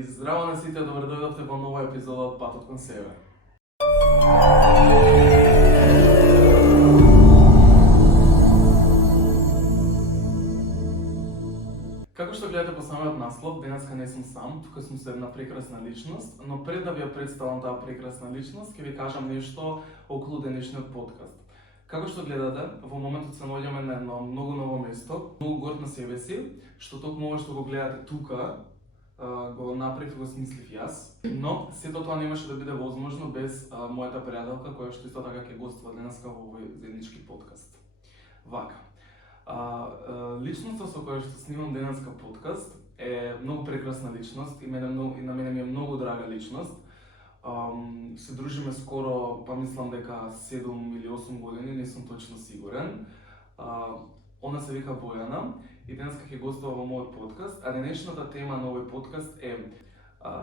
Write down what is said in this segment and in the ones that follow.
Здраво на сите, добро дојдовте во нова епизода од Патот кон себе. Како што гледате по самиот наслов, денеска не сум сам, тука сум со една прекрасна личност, но пред да ви ја представам таа прекрасна личност, ќе ви кажам нешто околу денешниот подкаст. Како што гледате, во моментот се наоѓаме на едно многу ново место, многу горд на себе си, што токму ова што го гледате тука, го направив и го смислив јас, но сето тоа немаше да биде возможно без мојата пријателка, која што исто така ќе гостува денеска во овој заеднички подкаст. Вака, личноста со која што снимам денеска подкаст е многу прекрасна личност и на мене ми е многу драга личност. Се дружиме скоро, па мислам дека 7 или 8 години, не сум точно сигурен. Она се вика Бојана и денеска ќе гостува во мојот подкаст, а денешната тема на овој подкаст е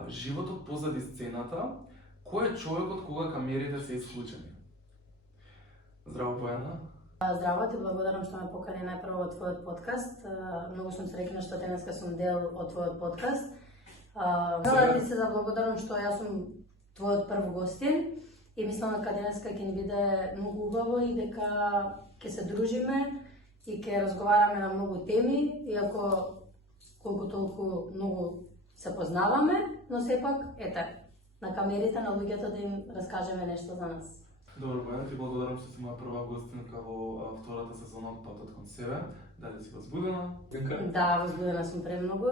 животот позади сцената, кој е човекот кога камерите се исклучени. Здраво, Бојана. Здраво, ти благодарам што ме покани најпрво во твојот подкаст. Многу сум среќна што денеска сум дел од твојот подкаст. Желам ти се да благодарам што јас сум твојот прв гостин и мислам дека денеска ќе ни биде многу убаво и дека ќе се дружиме и ќе разговараме на многу теми, иако колку толку многу се познаваме, но сепак, на камерите на луѓето да им раскажеме нешто за нас. Добро, Бојана, ти благодарам што си моја прва гостинка во втората сезона од Патот кон себе. Дали си возбудена? Да, возбудена сум премногу.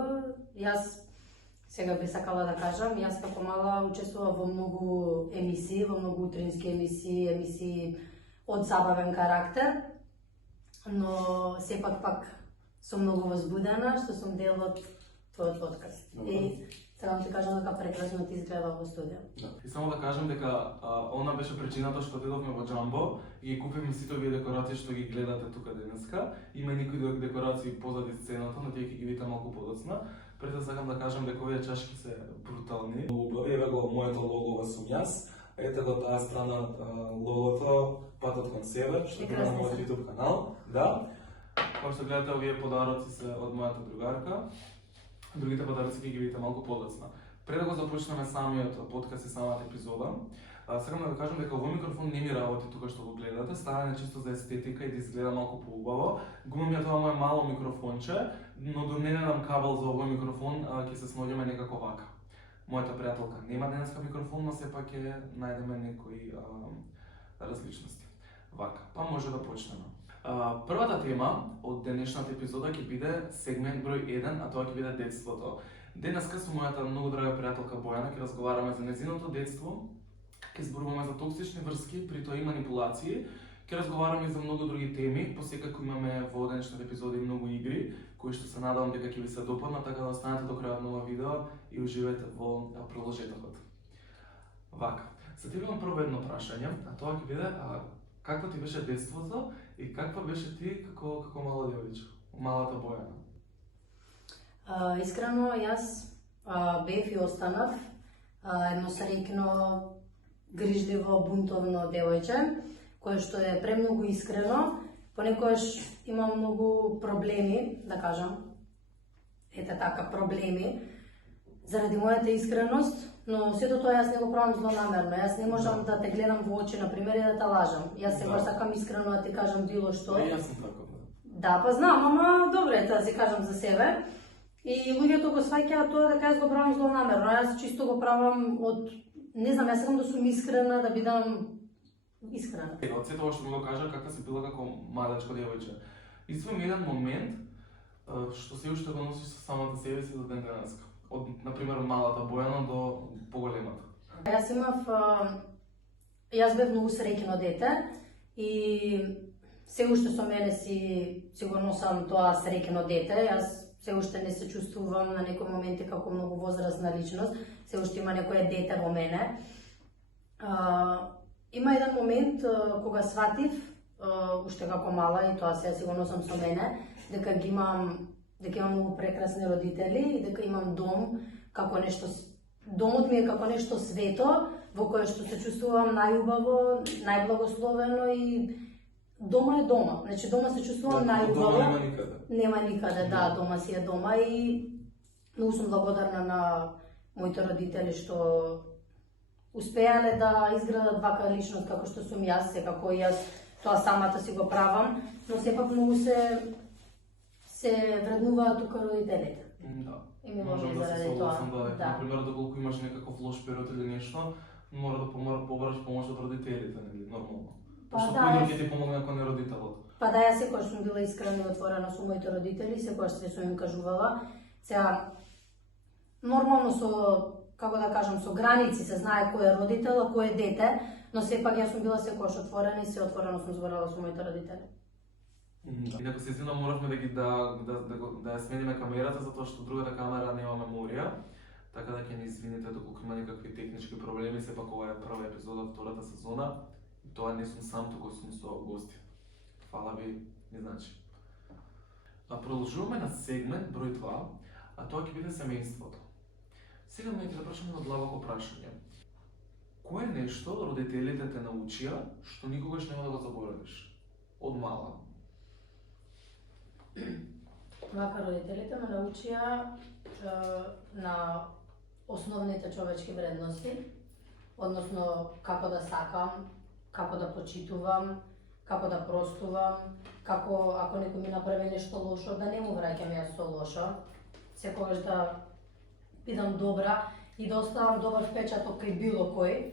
Јас сега би сакала да кажам, јас како мала учествував во многу емисии, во многу утрински емисии од забавен карактер, но сепак пак сум многу возбудена што сум дел од твојот подкаст. И требам ти кажам дека прекрасно ти изгледа во студио. Да. И само да кажам дека она беше причината што отидовме во Джамбо и ги купивме сите овие декорации што ги гледате тука денеска. Има некои декорации позади сцената, но тие ќе ги видите малку подоцна. Пред да сакам да кажам дека овие чашки се брутални. Еве го моето лого сум јас. Ете го таа страна логото Патот кон себе, што е на мојот YouTube канал. Да. Како што гледате, овие подароци се од мојата другарка. Другите подароци ќе ги видите малку подоцна. Пред да го започнеме самиот подкаст и самата епизода, сакам да ви кажам дека овој микрофон не ми работи тука што го гледате, ставаме чисто за естетика и да изгледа малку поубаво. Го имам ја тоа моје мало микрофонче, но до не дам кабел за овој микрофон, ќе се снаоѓаме некако вака. Мојата пријателка нема денеска микрофон, но сепак ќе најдеме некои различности. Вака, па може да почнеме. Првата тема од денешната епизода ќе биде сегмент број 1, а тоа ќе биде детството. Денеска со мојата многу драга пријателка Бојана ќе разговараме за нејзиното детство, ќе зборуваме за токсични врски, при тоа и манипулации, ќе разговараме и за многу други теми, посекако имаме во денешните епизоди многу игри, кои што се надевам дека ќе ви се допаднат, така да останете до крајот на ова видео и уживајте во продолжетокот. Вака, се ти имам прво едно прашање, а тоа ќе биде какво ти беше детството и каква беше ти како мала девојче, малата Бојана? Искрено, јас бев и останав едно среќно, грижливо, бунтовно девојче, кое што е премногу искрено, понекогаш имам многу проблеми, да кажам, проблеми, заради мојата искреност, но сето тоа јас не го правам злонамерно. Јас не можам да те гледам во очи, например, и да те лажам. Јас сега сакам искрено да ти кажам било што. Јас сум така. Да, па знам, ама добре да си кажам за себе. И луѓето го сваќаат тоа дека јас го правам злонамерно. Јас чисто го правам од, не знам, јас сакам да сум искрена, да бидам искрена. Од сето ова што ми го кажа каква си била како малечко девојче. Иствам еден момент што се уште го носиш со самата себе си до ден денеска. Од, например, малата Бојана до поголемата. Јас бев многу среќно дете и се уште со мене си го носам тоа среќно дете. Јас се уште не се чувствувам на некои моменти како многу возрастна личност, се уште има некое дете во мене. Има еден момент кога сватив, уште како мала, и тоа сега си го носам со мене, дека имам многу прекрасни родители и дека имам дом како нешто, домот ми е како нешто свето, во кое што се чувствувам најубаво, најблагословено и дома е дома. Значи дома се чувствувам најубаво. Дома нема никаде. Нема никаде, да, дома си е дома и многу сум благодарна моите родители што успеале да изградат вака личност како што сум јас, секако и јас тоа самата си го правам, но сепак многу се вреднуваат тука родителите. Да. И ми Можам може да се заради тоа. согласам да, Да. например, доколку имаш некаков лош период или нешто, мора да побараш помош од родителите, нели, нормално. Па Што да, кој друг јас- ќе ти помогне ако не родителот? Па да, јас секогаш сум била искрена и отворена со моите родители, секогаш се сум им кажувала. Сега, нормално со, како да кажам, со граници се знае кој е родител, а кој е дете, но сепак јас сум била секогаш отворена и се отворено сум зборала со моите родители. Инаку се извинувам, моравме да ја смениме камерата затоа што другата камера нема меморија, така да ќе ни извините доколку има некакви технички проблеми, сепак ова е прва епизода од втората сезона и тоа не сум сам, туку сум со гости. Фала ви, не значи. Продолжуваме на сегмент број 2, а тоа ќе биде семејството. Сега ме ќе прашам едно длабоко прашање. Кое нешто родителите те научија што никогаш нема да го заборавиш? Од мала. Вака родителите ме научија на основните човечки вредности, односно како да сакам, како да почитувам, како да простувам, како ако некој ми направи нешто лошо, да не му враќам јас со лошо, секогаш да бидам добра и да оставам добар впечаток кај било кој.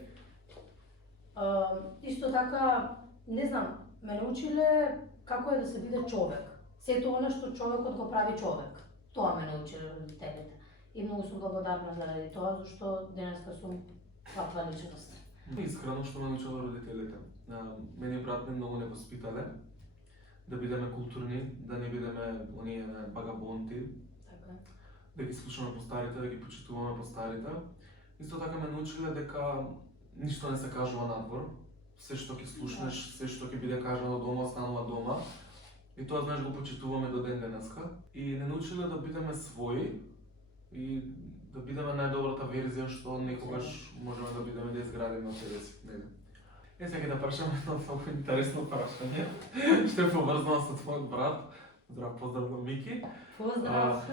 Исто така, не знам, ме научиле како е да се биде човек. Сето она што човекот го прави човек. Тоа ме научиле родителите. И многу сум благодарна заради тоа, зашто денеска сум ваква личност. Искрено што ме научило родителите. Мене и брат ми многу не воспитале да бидеме културни, да не бидеме оние багабонти, Така е. да ги слушаме по старите, да ги почитуваме по старите. Исто така ме научиле дека ништо не се кажува надвор. Се што ќе слушнеш, се што ќе биде кажано дома, останува дома. И тоа знаеш го почитуваме до ден денеска. И не научиле да бидеме своји и да бидеме најдобрата верзија што некогаш можеме да бидеме, да изградиме од себе си. Сега ќе да прашам едно многу интересно прашање, што е поврзано со твојот брат. Здрав поздрав до Мики. Поздрав!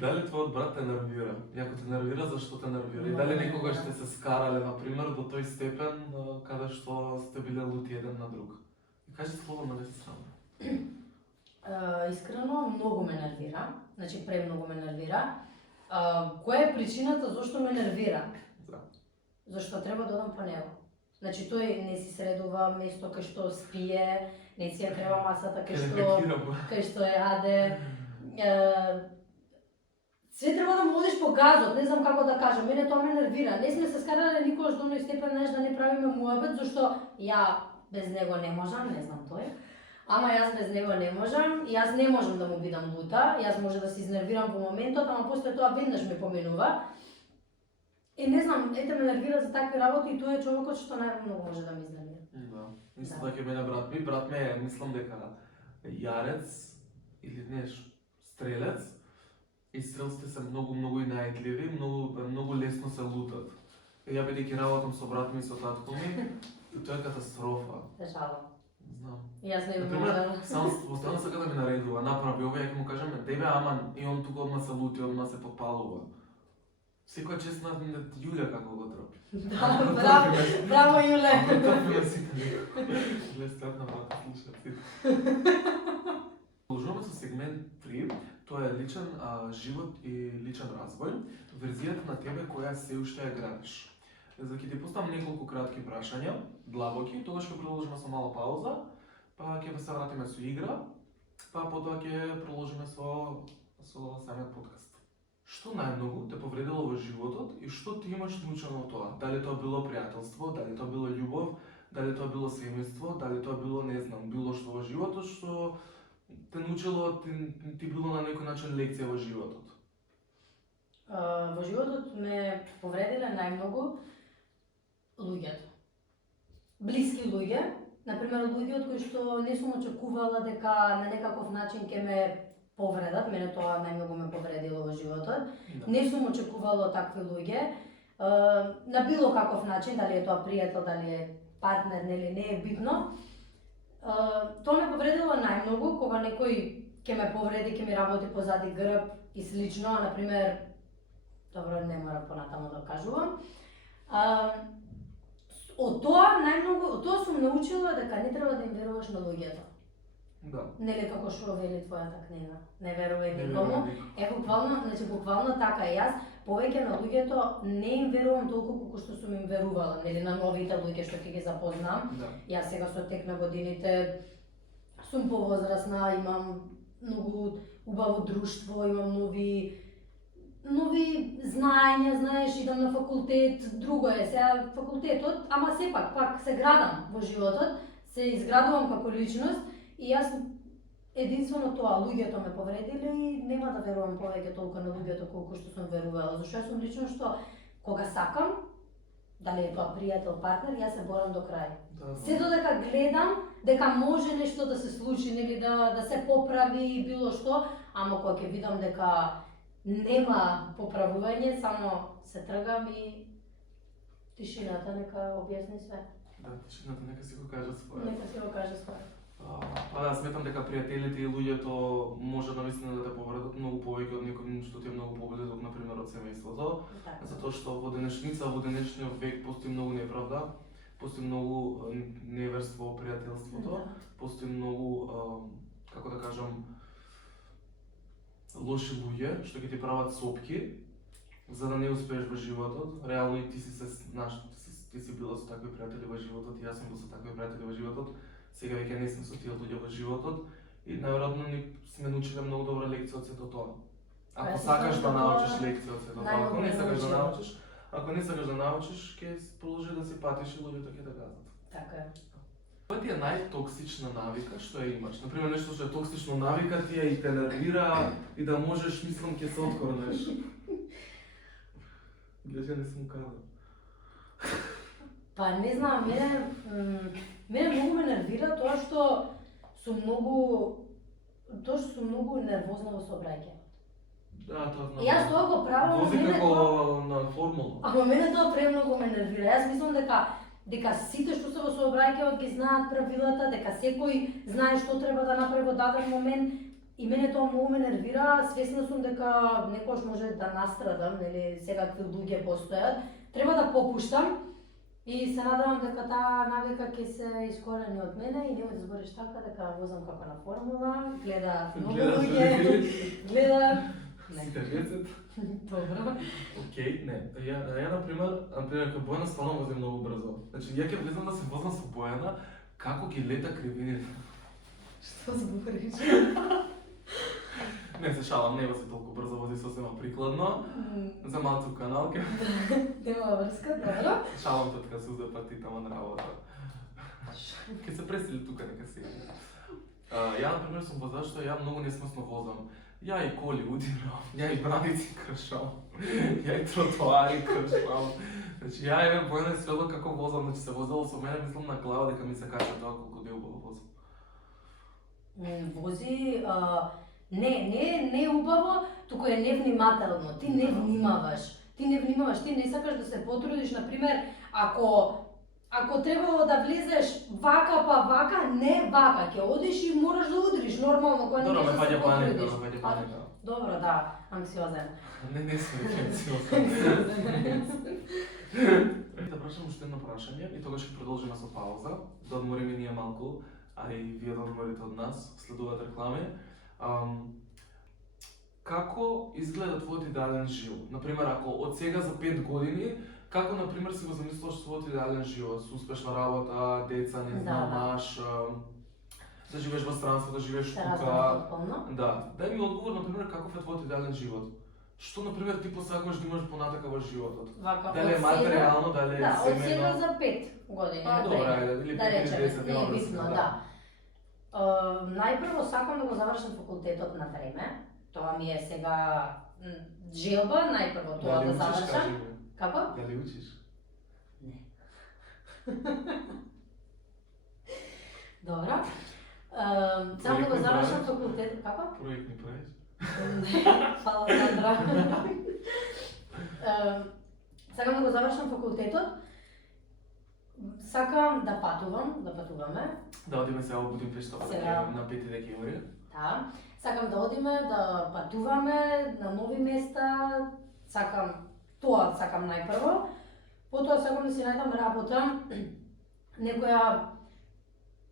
Дали твојот брат те нервира? И ако те нервира, зашто те нервира? И дали некогаш сте се скарале, например, до тој степен каде што сте биле лути еден на друг? И кажи слободно, не се срамам. Искрено, многу ме нервира. Значи, премногу ме нервира. Која е причината зашто ме нервира? Да. Зашто треба да одам по него. Значи, тој не си средува место кај што спие, не си ја треба масата кај што јаде. Се треба да му одиш по газот, не знам како да кажам, мене тоа ме нервира. Не сме се скарале никогаш до оној степен, знаеш, да не правиме муабет, зашто ја без него не можам, не знам тој. Ама јас без него не можам, и јас не можам да му бидам лута, јас може да се изнервирам во моментот, ама после тоа веднаш ми поминува. И не знам, ете ме нервира за такви работи и тој е човекот што најмногу може да ме изнервира. Да. Исто така мене брат ми. Брат ми е, мислам дека јарец или неш, стрелец. И стрелците се многу и најдливи, многу лесно се лутат. И ја бидејќи работам со брат ми и со татко ми, тоа е катастрофа. Се жалам. Знам. И јас не би Например, можела. само постојано сака да ми наредува, направи ова, ја ќе му кажам, тебе аман, и он тука одма се лути, одма се подпалува. Секоја чест на Јулја како го трпи. Да, браво Јуле. Ако трпиме сите. Гле стојат на врата, слушат сите. Продолжуваме со сегмент 3, тоа е личен живот и личен развој. Верзијата на тебе која се уште ја градиш. За ќе ти поставам неколку кратки прашања, длабоки, тогаш ќе продолжиме со мала пауза, па ќе се вратиме со игра, па потоа ќе продолжиме со самиот подкаст. Што најмногу те повредило во животот и што ти имаш научено од тоа? Дали тоа било пријателство, дали тоа било љубов, дали тоа било семејство, дали тоа било, не знам, било што во животот што те научило, ти било на некој начин лекција во животот? Во животот ме повредиле најмногу луѓето. Блиски луѓе, например луѓе од кои што не сум очекувала дека на некаков начин ќе ме повредат, мене тоа најмногу ме повредило во животот. Да. Не сум очекувала такви луѓе, на било каков начин, дали е тоа пријател, дали е партнер, нели не е битно. Тоа ме повредило најмногу кога некој ќе ме повреди, ќе ми работи позади грб и слично, например, добро, не мора понатаму да кажувам. Од тоа сум научила дека не треба да им веруваш на луѓето. Да. Нели како што вели твојата книга, не верувај никому. Буквално така и јас повеќе на луѓето не им верувам толку колку што сум им верувала, нели на новите луѓе што ќе ги запознам. Да. Јас сега со тек на годините сум повозрасна, имам многу убаво друштво, имам нови знаења, знаеш, идам на факултет, друго е сега факултетот, ама сепак пак се градам во животот, се изградувам како личност и јас единствено тоа, луѓето ме повредиле и нема да верувам повеќе толку на луѓето колку што сум верувала, зашто јас сум лично што кога сакам, дали е тоа пријател, партнер, јас се борам до крај. Да. Се додека гледам дека може нешто да се случи, нели да се поправи било што, ама кога ќе видам дека нема поправување, само се тргам и тишината нека објасни све. Да, тишината нека си го каже своје. Нека си го каже све. Па да, сметам дека пријателите и луѓето може навистина да те повредат многу повеќе од некој што ти е многу поблизок, например од семејството, затоа што во денешница, во денешниот век постои многу неправда, постои многу неверство во пријателството, постои многу, како да кажам, лоши луѓе што ќе ти прават сопки за да не успееш во животот. Реално и ти си била со такви пријатели во животот, и јас сум бил со такви пријатели во животот. Сега веќе не сме со тие луѓе во животот и најверојатно ни сме научиле многу добра лекција од сето тоа. Ако сакаш да научиш лекција од сето тоа, ако не сакаш да научиш, ќе продолжи да си патиш и луѓето ќе те газат. Така е. Која ти е најтоксична навика што ја имаш? Например, нешто што е токсично навика ти ја и те нервира и да можеш, мислам, ќе се откорнеш. Гледа, не сум казал. Па не знам, мене многу ме нервира тоа што сум многу нервозна во сообраќај. Да, тоа знам. Јас тоа го правам, вози како на формула. Ама мене тоа премногу ме нервира. Јас мислам дека сите што се во сообраќајот ги знаат правилата, дека секој знае што треба да направи во даден момент и мене тоа многу ме нервира. Свесна сум дека некош може да настрадам, нели секакви луѓе постојат. Треба да попуштам и се надевам дека таа навика ќе се искорени од мене и немој да збориш така дека возам како на формула, гледа многу луѓе, гледа Сите рецет. Добро. Океј, не. Ја например, кај Бојана стварно возим многу брзо. Значи, ја ќе влезам да се возам со Бојана, како ги лета кривините. Што збориш? Не се шалам, не вози толку брзо, вози сосема прикладно. За малцу канал ке. Нема врска, добро. Шалам те така суза па ти тамо на работа. Ке се пресели тука, нека се. Ја, например, сум возач што ја многу несмесно возам. Ја и коли удирам, ја и браници кршам, ја и тротоари кршам. Значи, ја еве Бојана се следува како возам, значи се возело со мене, мислам на глава дека ми се кача тоа колку да е убаво возам. Вози, не убаво, туку е невнимателно. Ти не внимаваш. Ти не сакаш да се потрудиш, например, ако требало да влезеш вака па вака, не вака, ќе одиш и мораш да удриш нормално, кога не можеш да се потрудиш. Добро, да, анксиозен. Не сме анксиозен. Да прашам уште едно прашање и тогаш ќе продолжиме со пауза, да одмориме ние малку, а и вие да одморите од нас, следуваат реклами. Како изгледа твојот идеален живот? Например, ако од сега за 5 години, како, например, си го замислуваш својот идеален живот? Со успешна работа, деца, не знам, маж, да живееш во странство, да живееш тука. Да. Дај ми одговор, например, каков е твојот идеален живот? Што, например, ти посакуваш да имаш понатака во животот? Дали е материјално, дали е семејно? Да, од сега за 5 години. Добра, или 5 или 10, не е битно, да. Најпрво сакам да го завршам факултетот на време. Тоа ми е сега желба, најпрво тоа да завршам. Како? Дали учиш? Не. Добро. Сакам да го завршам факултетот, како? Проект не правиш? Фала, Сандра. Сакам да го завршам факултетот. Сакам да патуваме. Да одиме сега во Будимпешта на 5 декември. Да. Сакам да одиме, да патуваме на нови места. Сакам Тоа сакам најпрво. Потоа сакам да си најдам работа, некоја,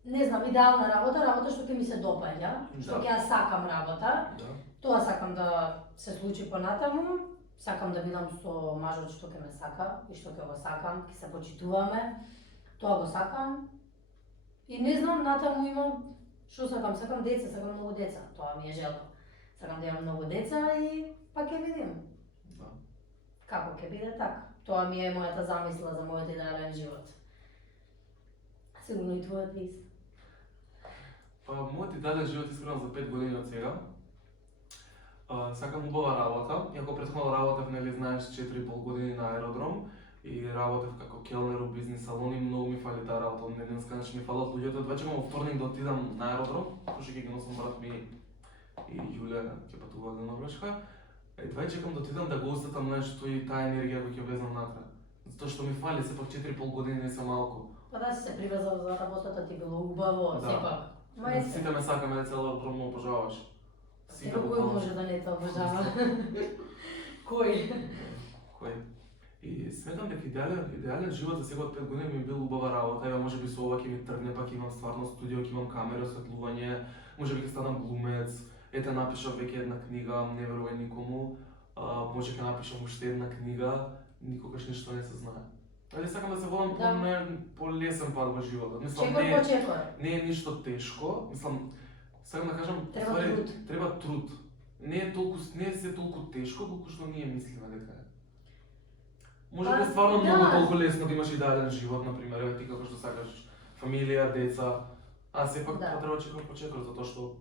не знам, идеална работа што ќе ми се допаѓа, што ќе ја сакам работа. Тоа сакам да се случи понатаму. Сакам да бидам со мажот што ќе ме сака и што ќе го сакам, ќе се почитуваме. Тоа го сакам. И не знам, натаму имам што сакам, сакам деца, сакам многу деца. Тоа ми е желба. Сакам да имам многу деца и па ќе видим. Како ќе биде така. Тоа ми е мојата замисла за мојот идеален живот. Сигурно и твојот е ист. Па мојот идеален живот искрено за 5 години од сега. Сакам убава работа, иако претходно работев, нели знаеш, 4,5 години на аеродром и работев како келнер у бизнис салони, многу ми фали таа работа, од денеска ми фалат луѓето, два чекам во вторник да отидам на аеродром, пошто ќе ги носам брат ми и Јулија ќе патува на Норвешка. Едва чекам да отидам да го усетам нешто и таа енергија која ќе влезам натре. Затоа што ми фали, сепак 4,5 години не се малку. Па да си се приврзал за работата ти било убаво, сепак. Сите ме сакаме, цела огромно обожаваш. Кој може да не те обожава? Кој? И сметам дека идеален живот за сега од 5 години ми бил убава работа, ева можеби со ова ќе ми тргне, пак имам стварно студио, ќе имам камера, осветлување, можеби ќе станам глумец, ете напишав веќе една книга, не верувај никому, може ќе напишам уште една книга, никогаш ништо не се знае. Али сакам да се водам по лесен пат во животот. Мислам, не е ништо тешко, мислам, сакам да кажам, треба труд. Не е се толку тешко колку што ние мислиме дека е. Може би стварно многу толку лесно да имаш идеален живот, например, еве ти како што сакаш фамилија, деца, а сепак треба чекор по чекор, затоа што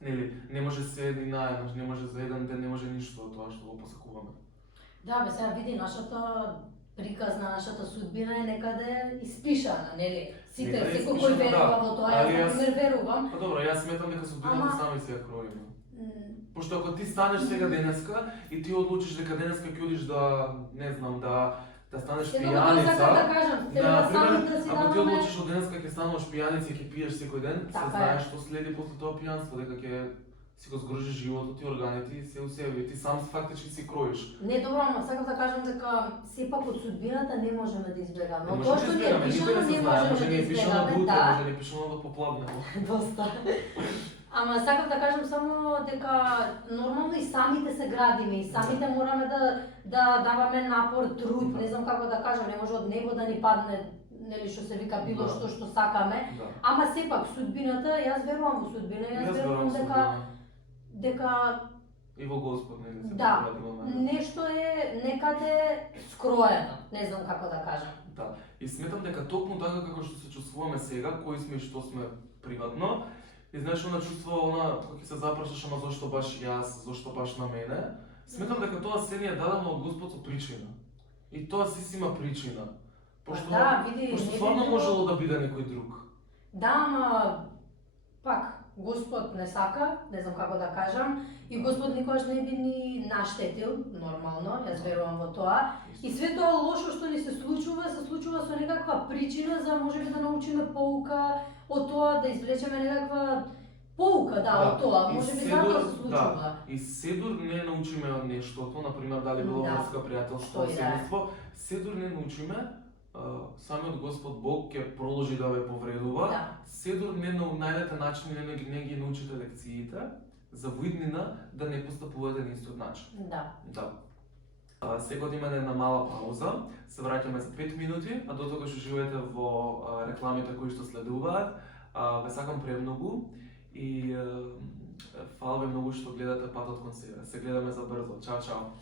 нели не може се ни наеднаш, не може за еден ден, не може ништо од тоа што го посакуваме. Да, бе, сега види нашата приказ на нашата судбина е некаде испишана, нели? Сите, секој кој верува во тоа, јас например верувам. Па добро, јас сметам дека судбината сами се ја кроиме. Пошто ако ти станеш сега денеска и ти одлучиш дека денеска ќе одиш да, не знам, да станеш пијаница, ако ти одлучиш од денеска ќе станеш пијаница и ќе пиеш секој ден, се знаеш што следи после тоа пијанство, дека ќе си го згружиш животот и органите и се у себе, ти сам фактички си кроиш. Не, добро, но сакам да кажам дека сепак од судбината не можеме да избегаме. Тоа што ни е пишано не можеме да избегаме, може не пишано да поплавнемо. Доста. Ама сакам да кажам само дека нормално и самите се градиме и самите мораме да даваме напор, труд, не знам како да кажам, не може од небо да ни падне, нели што се вика било што сакаме, ама сепак судбината, јас верувам во судбина, јас верувам дека и во Господ нели се порадува. Нешто е некаде скроено, не знам како да кажам. Да, и сметам дека токму така како што се чувствуваме сега, кои сме и што сме приватно, и знаеш она чувство, кога ќе се запрашаш, ама зошто баш јас, зошто баш на мене, сметам дека тоа се ни е дадено од Господ со причина. И тоа си има причина. Пошто стварно можело да биде некој друг. Да, ама пак Господ не сака, не знам како да кажам, и Господ никогаш не би ни наштетил, нормално, јас верувам во тоа. И све тоа лошо што ни се случува со некаква причина за можеби да научиме поука од тоа, да извлечеме некаква поука, од тоа, можеби затоа се случува. И седур не научиме од нештото, например, дали било врска, пријателство, семејство, седур не научиме, самиот Господ Бог ќе продолжи да ве повредува, седур не најдете начини, не ги научите лекциите, за во иднина да не постапувате на истиот начин. Да. Сега имаме една мала пауза, се враќаме за 5 минути, а до тога што живеете во рекламите кои што следуваат, ве сакам премногу и фала ве многу што гледате патот кон себе. Се гледаме за брзо. Чао, чао.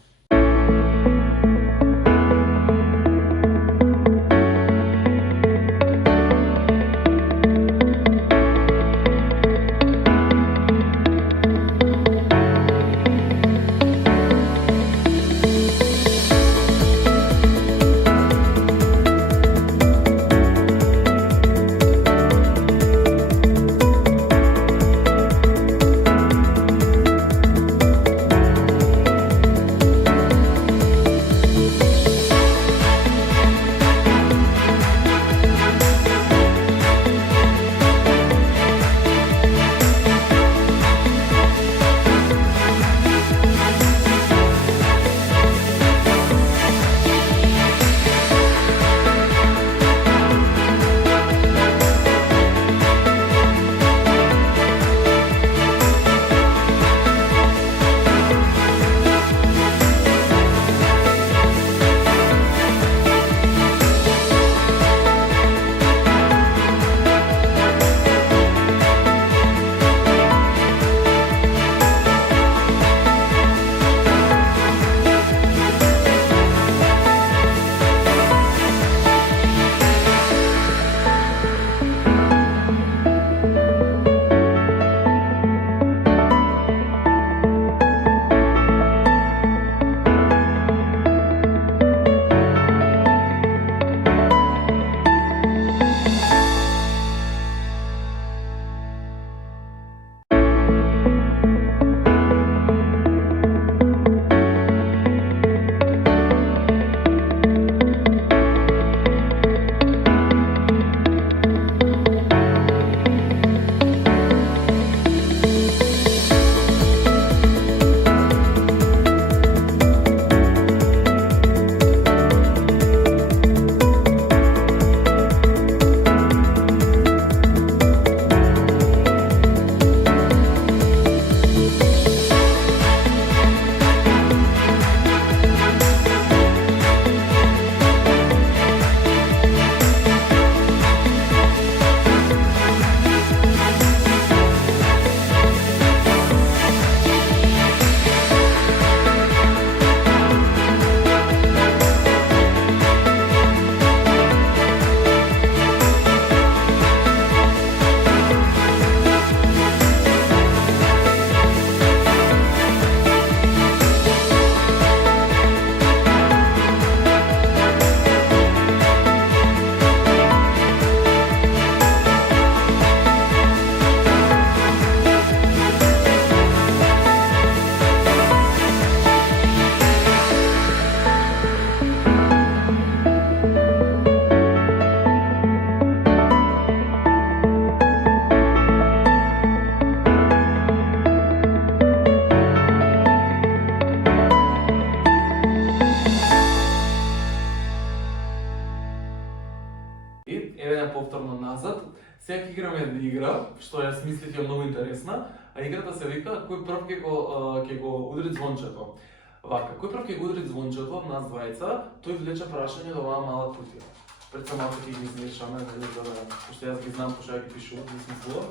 еве на повторно назад. Сега ќе играме една игра, што ја смислив е многу интересна, а играта се вика кој прв ќе го удри звончето. Вака, кој прв ќе го удри звончето од нас двајца, тој влече прашање до оваа мала кутија. Пред се малку ќе ги измешаме, за да, пошто јас ги знам, пошто ја ги пишувам, ги смислувам.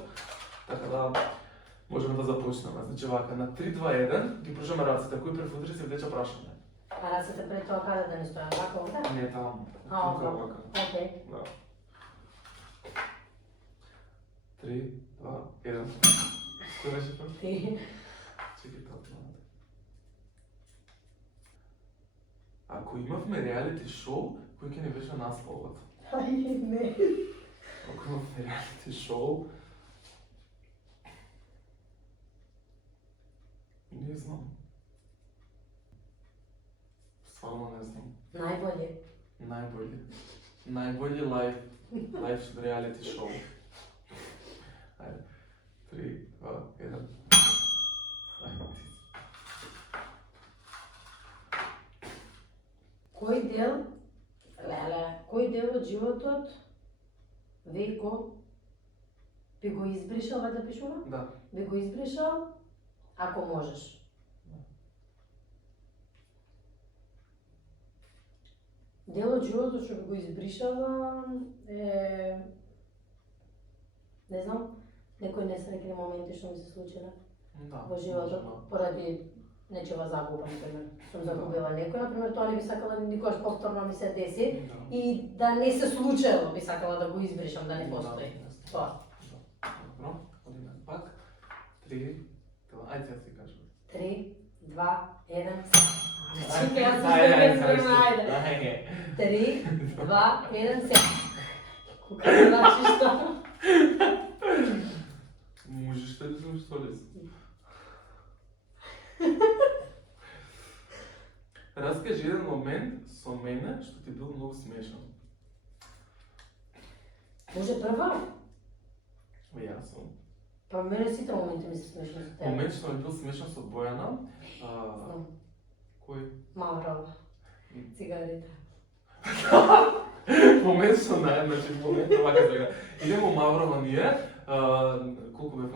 Така да можеме да започнеме. Значи вака, на 3, 2, 1 ги пружаме раците, кој прв удри се влече прашање. А раците пред тоа каде да не стојат? Вака овде? Не, таму. Тука, вака. Океј. Да. 3, 2, 1. Кој беше прв? Ти. Чекай тоа. Ако имавме реалити шоу, кој ќе ни беше насловот? Ај, не. Ако имавме реалити шоу... Не знам. Стварно не знам. Најбољи. Најбољи лайв реалити шоу. Ајде. 3, 2, 1. Кој дел од животот Вејко би го избришал, да пишува? Да. Би го избришал, ако можеш. Дел од животот што би го избришала е... Не знам, некои несреќни моменти што ми се случиле во животот, поради нечива загуба, например. Сум загубила некој, например, тоа не би сакала никогаш повторно ми се деси и да не се случило, би сакала да го избришам, да не постои. Тоа. Добро, одиме пак. 3, 2, ајде ја си кажам. 3, 2, 1. Чекај, јас сум ајде. 3, 2, 1, се. Кога се значи што? Можеш да знаеш што ли си? Раскажи еден момент со мене што ти бил многу смешан. Може прва? Јас сум. Па мене сите моменти ми се смешни со тебе. Момент што ми бил смешан со Бојана. Кој? Маврова. Цигарите. Момент што значи момент вака сега. Идеме во Маврова ние. Колку бевме?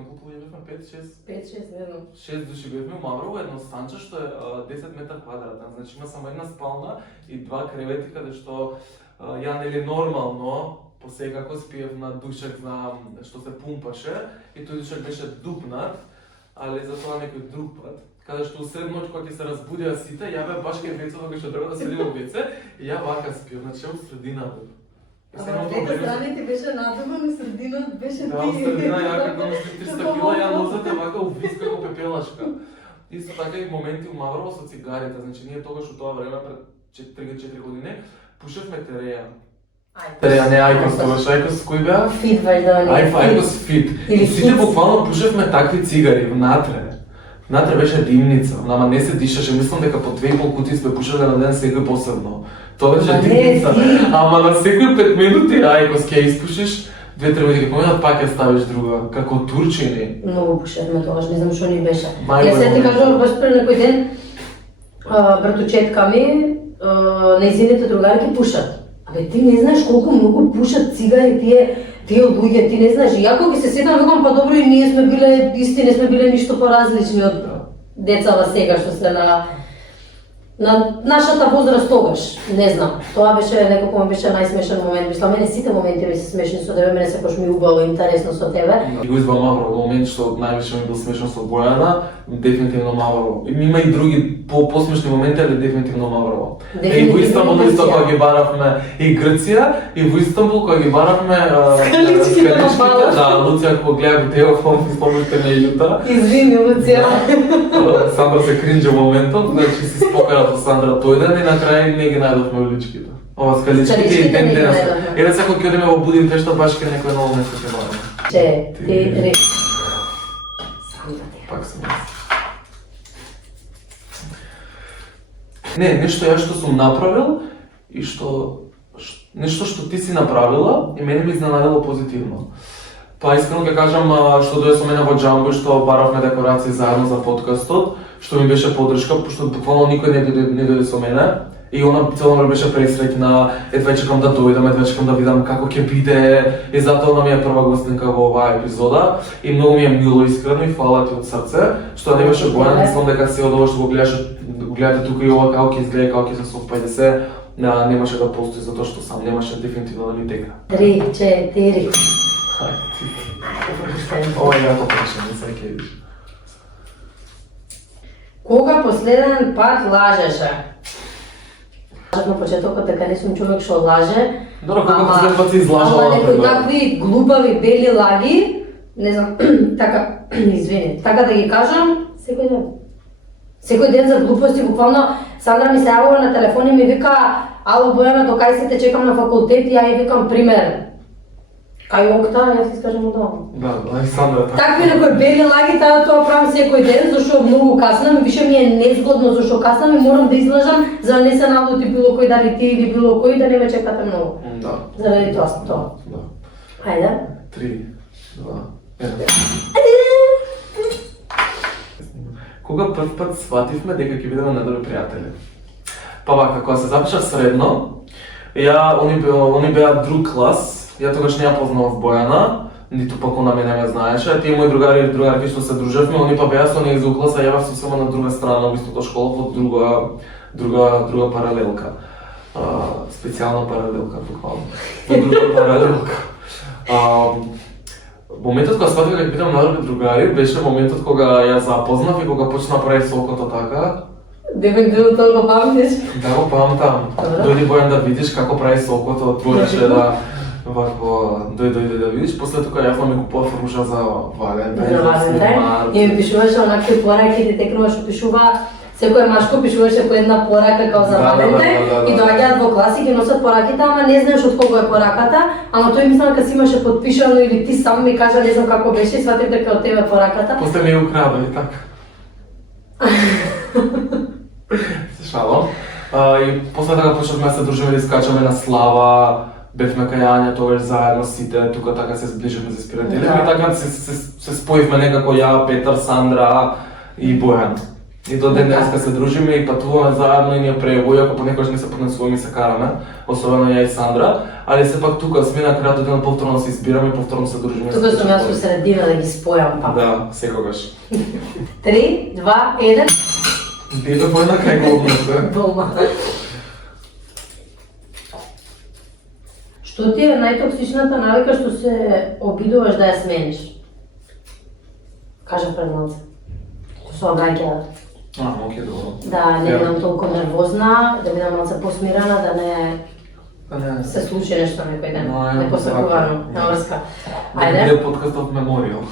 5, 6? 5-6, не знам. 6 души бевме во Маврово, едно станче што е 10 метар квадратен. Значи има само една спална и 2 кревети каде што ја нели нормално посекако спиев на душек што се пумпаше и тој душек беше дупнат, али за тоа некој друг пат. Каде што усред ноќ кога ќе се разбудија сите, ја бев баш кај вецето кога што треба да седи во веце и ја вака спиев, значи во средина бев. Ама двете страни ти беше надуман и средина беше ти. Да, во средина ја како носи 300 кила, ја носете вака увиска како пепелашка. Исто така и моменти у Маврово со цигарите, значи ние тогаш у тоа време пред 3-4 години пушевме тереја. Тереја не Ајкос, тогаш Ајкос кој беа? Фит вајда. Ајкос Фит. И сите буквално пушевме такви цигари внатре. Внатре беше димница, ама не се дишаше, мислам дека по 2,5 кутии сме пушеле на ден секој посебно. Тоа беше димница, ама на секој 5 минути Ајкос ќе испушиш, 2-3 минути ќе поминат, пак ја ставиш друга, како турчини. Многу пушевме тогаш, не знам што ни беше. Јас се ти кажувам, баш пред некој ден, братучетка ми, нејзините другарки пушат. Абе, ти не знаеш колку многу пушат цигари тие луѓе, ти не знаеш. Јако ги се седам, викам, па добро и ние сме биле исти, не сме биле ништо поразлични од децава сега што се на нашата возраст тогаш, не знам. Тоа беше некако ми беше најсмешен момент. Мислам, мене сите моменти ми се смешни со тебе, мене секош ми убаво интересно со тебе. И го избрав Маврово, момент што највише ми бил смешен со Бојана, дефинитивно Маврово. Има и други посмешни моменти, али дефинитивно Маврово. И во Истанбул исто кога ги баравме и Грција, и во Истанбул кога ги баравме Скаличките на бала. Да, Луција кога гледа во телефон, ми спомнете нејута. Извини, Луција. Сандра се кринџа моментот, значи си спокара до Сандра тој ден и на крај не ги најдовме уличките. Ова скаличките и ден денес. Еве сега кога ќе одиме во Будимпешта баш кај некој ново место ќе бараме. 4. Сандра ти. Пак сум јас. Не, нешто јас што сум направил и нешто што ти си направила и мене ми изненадило позитивно. Па искрено ќе кажам што дое со мене во Джамбо и што баравме декорации заедно за подкастот, што ми беше поддршка, пошто буквално никој не дојде со мене. И она цело време беше пресреќна, едва чекам да дојдам, едва чекам да видам како ќе биде, и затоа она ми е прва гостинка во оваа епизода. И многу ми е мило, искрено и фала ти од срце, што не беше Бојан, мислам дека се од ова што го гледате тука и ова како ќе изгледа, како ќе се совпаѓа се, немаше да постои затоа што сам немаше дефинитивно да ми тека. 3, 4. Ова е јако прашање, сега ќе видиш. Кога последен пат лажеше? На почетокот дека не сум човек што лаже. Добро, кога последен пат си излажала? Ама некои такви глупави бели лаги, не знам, така, извини, така да ги кажам, секој ден. Секој ден за глупости, буквално Сандра ми се јавува на телефон и ми вика: "Ало Бојана, до кај си те чекам на факултет?" И ја викам пример. Кај Окта, јас ти кажам дома. Да, Александра така. Такви некои бели лаги, тоа правам секој ден, зашто многу каснам и више ми е незгодно зашто каснам и морам да излажам за да не се налути било кој, дали ти или било кој, да не ме чекате многу. Да. Заради тоа. Да. Ајде. 3, 2, 1. Кога прв пат свативме дека ќе бидеме најдобри пријатели? Па вака, кога се запишав средно, они беа друг клас. Ја тогаш не ја познавав Бојана, ниту пак она мене ме знаеше. Тие мои другари и другарки што се дружевме, они па беа со неј из класа, ја бев сосема на друга страна во истото школа, во друга паралелка. Специјална паралелка, буквално. Во друга паралелка. Моментот кога сватив дека ќе бидам најдобри другари беше моментот кога ја запознав и кога почна да прави сокото така. Дека било толку памтиш? Да, го памтам. Дојди Бојан да видиш како прави сокото, отвореше да вако дојде да видиш. После тука јас ми купував ружа за Валентин. И ми пишуваше онакви пораки, ти текнуваш пишува секој машко пишуваше по една порака као за Валентин и доаѓаат во класи ги носат пораките, ама не знаеш од кого е пораката, ама тој мислам дека си имаше подпишано или ти сам ми кажа, не знам како беше, и сватив дека од тебе пораката. После ми ја украда и така. Се шалам. И после така почнавме да се дружиме, да искачаме на слава, бевме кај Ања тогаш заедно сите, тука така се зближивме, се спријателивме и така се споивме некако ја, Петар, Сандра и Бојан. И до ден денеска се дружиме и патуваме заедно и ние прејубој, ако понекогаш не се поднесуваме и се караме, особено ја и Сандра, али сепак тука сме на крајот ден повторно се избираме и повторно се дружиме. Тука сум јас во средина да ги спојам пак. Да, секогаш. 3, 2, 1. Дето појна кај го обнесе. Дома. Што ти е најтоксичната навика што се обидуваш да ја смениш? Кажа пред малце. Што се обраќаат. Окей, добро. Да не бидам толку нервозна, да бидам малце посмирена, да не се случи нешто некој ден, непосакувано, на врска. Ајде. Ајде. Подкастот Меморијал.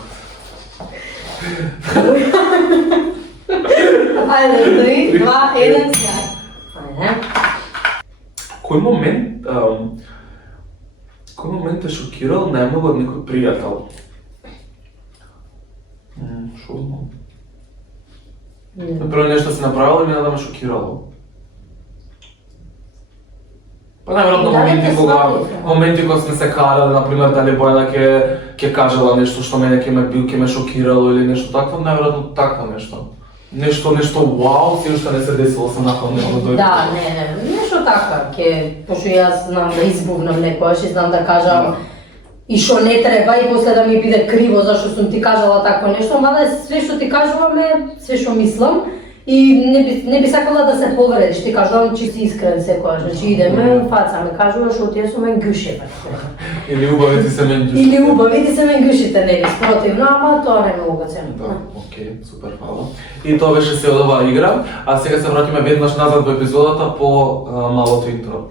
Ајде, 3, 2, 1, сега. Ајде. Кој момент те шокирал најмногу од некој пријател? Шо знам? Например, нешто си направил и мене да ме шокирало. Па најверојатно моменти кога сме се карали, например, дали Бојана ќе кажала нешто што мене ќе ме шокирало или нешто такво, најверојатно такво нешто. Нешто вау, си уште не се десило со након нешто дојде. Да, не, нешто така, пошто јас знам да избувнам некојаш и знам да кажам и што не треба и после да ми биде криво зашто сум ти кажала такво нешто, мада све што ти кажувам е све што мислам и не би сакала да се повредиш, ти кажувам чисти искрен секојаш, значи идеме фаца, ме кажуваш што тие су мен гуши. Или убавите се мен гушите. Или убавите се мен гушите, не спротивно, ама тоа не ме угацено. Да, окей, супер, фала. И тоа беше се од оваа игра, а сега се враќаме веднаш назад во епизодата по малото интро.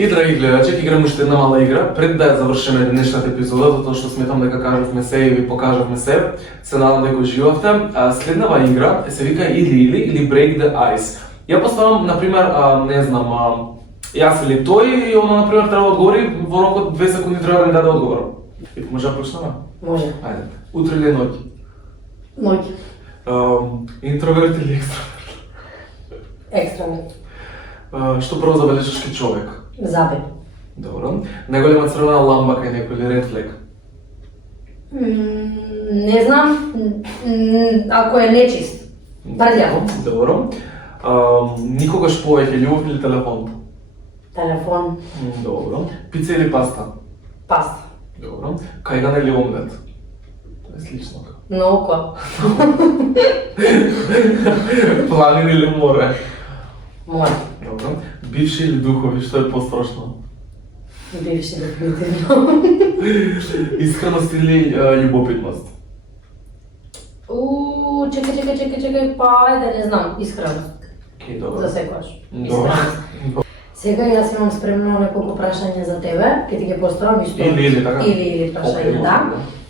И драги гледачи, ќе играме уште една мала игра, пред да ја завршиме денешната епизода, затоа што сметам дека кажавме се и ви покажавме се надам дека уживавте. Следнава игра се вика или Break the Ice. Ја поставам, например, не знам, јас или тој и оно, например, треба да одговори, во рок од 2 секунди треба да ми даде одговор. И може да почнеме? Може. Ајде. Утре или ноќ? Ноќ. Интроверт или екстроверт? Екстроверт. Што прво забележиш кај човек? Забе. Добро. Најголема црвена ламба кај некој или ред флег? Не знам, ако е нечист. Прљав. Добро. Никогаш повеќе љубов или телефон? Телефон. Добро. Пица или паста? Паста. Добро. Кајган или омлет? Тоа е слично. Наука. Планина или море? Море. Добро. Бивши или духови, што е пострашно? Бивши дефинитивно. Искреност или љубопитност? Чекај, па ајде, не знам, искрено. Океј, добро. За секојаш. Добро. Сега јас имам спремно неколку прашања за тебе, ќе ти ги поставам исто. Или, така? Или прашања, да.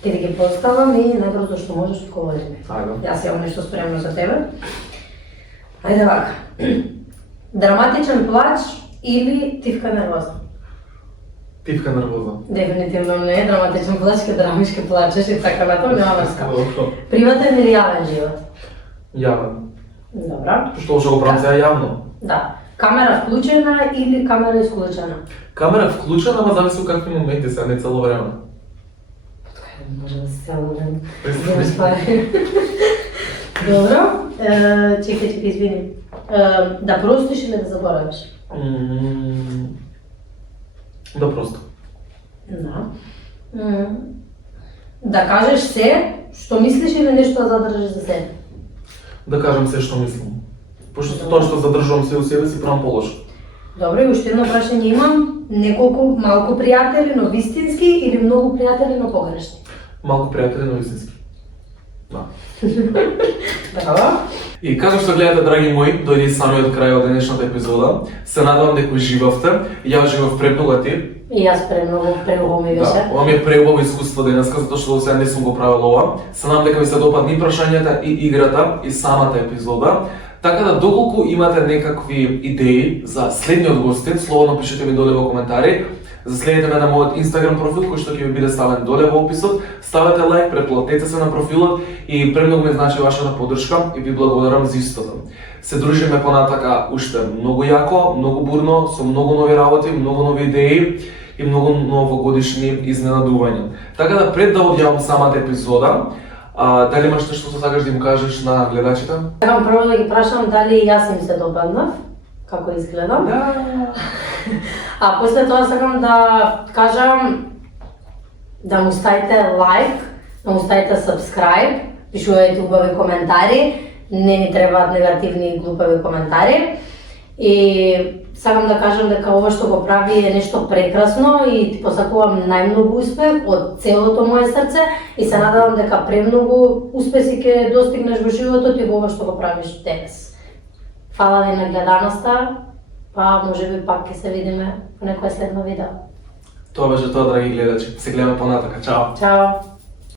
Ќе ти ги поставам и најбрзо што можеш одговори ми. Ајде. Јас имам нешто спремно за тебе. Ајде вака. Драматичен плач или тивка нервоза? Тивка нервоза. Дефинитивно не е драматичен плач, ке драмишки плачеш и така натаму, нема врска. Добро. Приватен или јавен живот? Јавен. Добра. Што го правам сега јавно? Да. Камера вклучена или камера исклучена? Камера вклучена, ама зависи од какви моменти се, не цело време. Може да се цело време. Имаш пари. Добро. Чекај, извини. Да простиш или да заборавиш? Да, просто. Да. Да кажеш се, што мислиш или нешто да задржиш за себе? Да кажам се што мислам. Пошто тоа што задржувам се у себе си правам полошо. Добро, и уште едно прашање имам. Неколку малку пријатели, но вистински или многу пријатели, но погрешни? Малку пријатели, но истински. Да. Браво. И како што гледате, драги мои, дојде и самиот крај од денешната епизода. Се надевам дека уживавте. Ја уживав премногу, а ти? И јас преубаво ми беше. Да, ова ми е преубаво искуство денеска, затоа што до сега не сум го правил ова. Се надевам дека ви се допадни прашањата и играта и самата епизода. Така да, доколку имате некакви идеи за следниот гостин, слободно пишете ми доле во коментари. Заследете ме на мојот Instagram профил, кој што ќе ви биде ставен доле во описот. Ставете лайк, претплатете се на профилот и премногу ми значи вашата поддршка и ви благодарам за истото. Се дружиме понатака уште многу јако, многу бурно, со многу нови работи, многу нови идеи и многу новогодишни изненадувања. Така да, пред да одјавам самата епизода, дали имаш нешто што сакаш да им кажеш на гледачите? Сакам прво да ги прашам дали јас им се допаднав, како изгледам. Да. А после тоа сакам да кажам да му ставите лайк, да му ставите subscribe, пишувајте убави коментари, не ни требаат негативни и глупави коментари. И сакам да кажам дека ова што го прави е нешто прекрасно и ти посакувам најмногу успех од целото моје срце и се надевам дека премногу успеси ќе достигнеш во животот и во ова што го правиш денес. Фала ви на гледаноста, па можеби пак ќе се видиме во некое следно видео. Тоа беше тоа, драги гледачи. Се гледаме понатака. Чао! Чао!